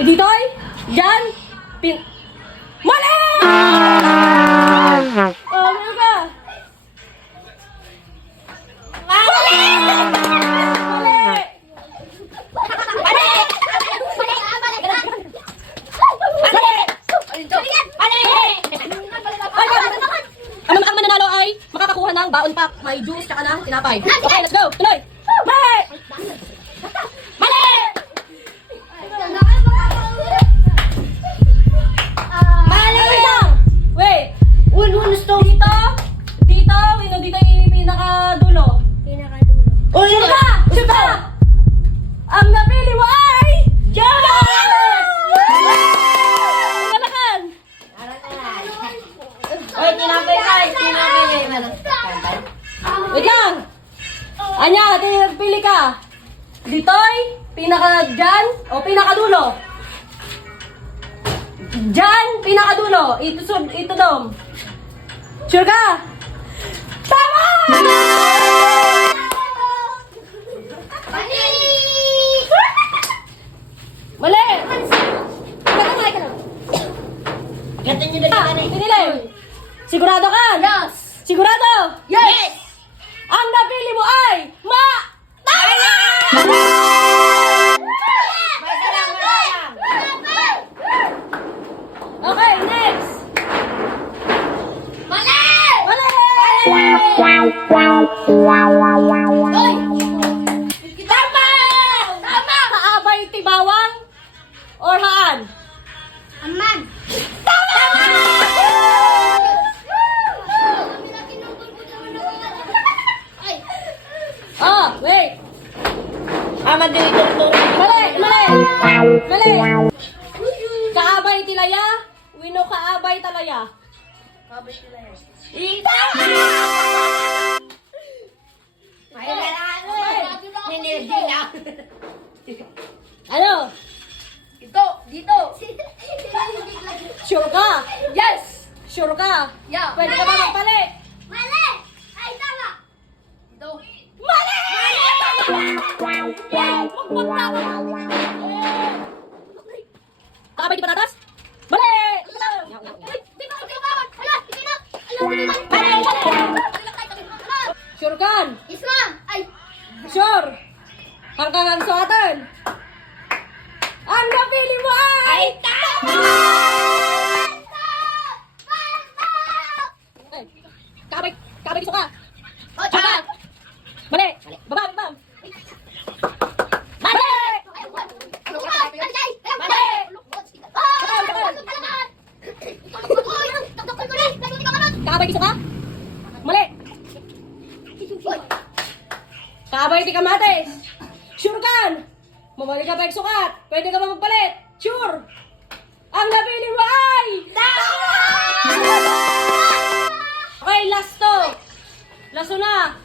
Ditoy? Diyan? Mali! Oh, meron ka. Mali! Mali! Ang mananalo ay makakakuha ng baon pack, may juice, tsaka na tinapay. Okay, let's go! Tuloy! Mali! Mali! Mali! Wait! Dito! Dito! Dito yung pinakadulo. Uy, Sure ka! Sure ka! Ang napili mo ay... Jonas! Kalakan! Uy, tinapay kay. Wait lang! Anya, pili ka. Ditoy, pinaka-dyan, o pinakadulo? Dyan, pinakadulo. Ito dom. Sure ka? Tama! Mali! Ganto nyo na Pinili! Sigurado ka? Yes! Sigurado? Yes! Ang napili mo ay tama! Okay, next! Mali! Mali! Tama! Tama! Kaabay tibawang or haan? Aman! Oh, wait! Aman din ito. Mali! Mali! Mali! Kaabay tilaya? Wino kaabay talaya? Tama! Ano? Ito, dito. Sure ka? Yes! Sure ka? Yeah. Pwede ka ba magpalit? Mali! Ay, tama! Ito. Mali! Kaabay di patatas? Mali! Sure kan? Ismam! Ay! Sure! Hanggang suatan! Ang napili mo ay... Tama! Ay, kaabay gusto ka? O, tsaka! Mali! Baba! Mali! Kaabay gusto ka? Mali! Kaabay di kamates! Sure kan? Mamali ka ba yung sukat? Pwede ka ba magpalit? Sure! Ang napili mo ay... Okay, last to. Last na.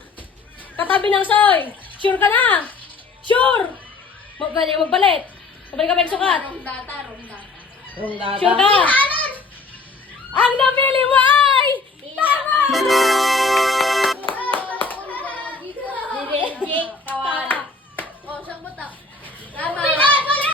Katabi ng soy. Sure ka na? Sure! Pwede ka magpalit. Mamali ka ba yung sukat? Sure ka? Ang napili mo ay... Tama! Jake.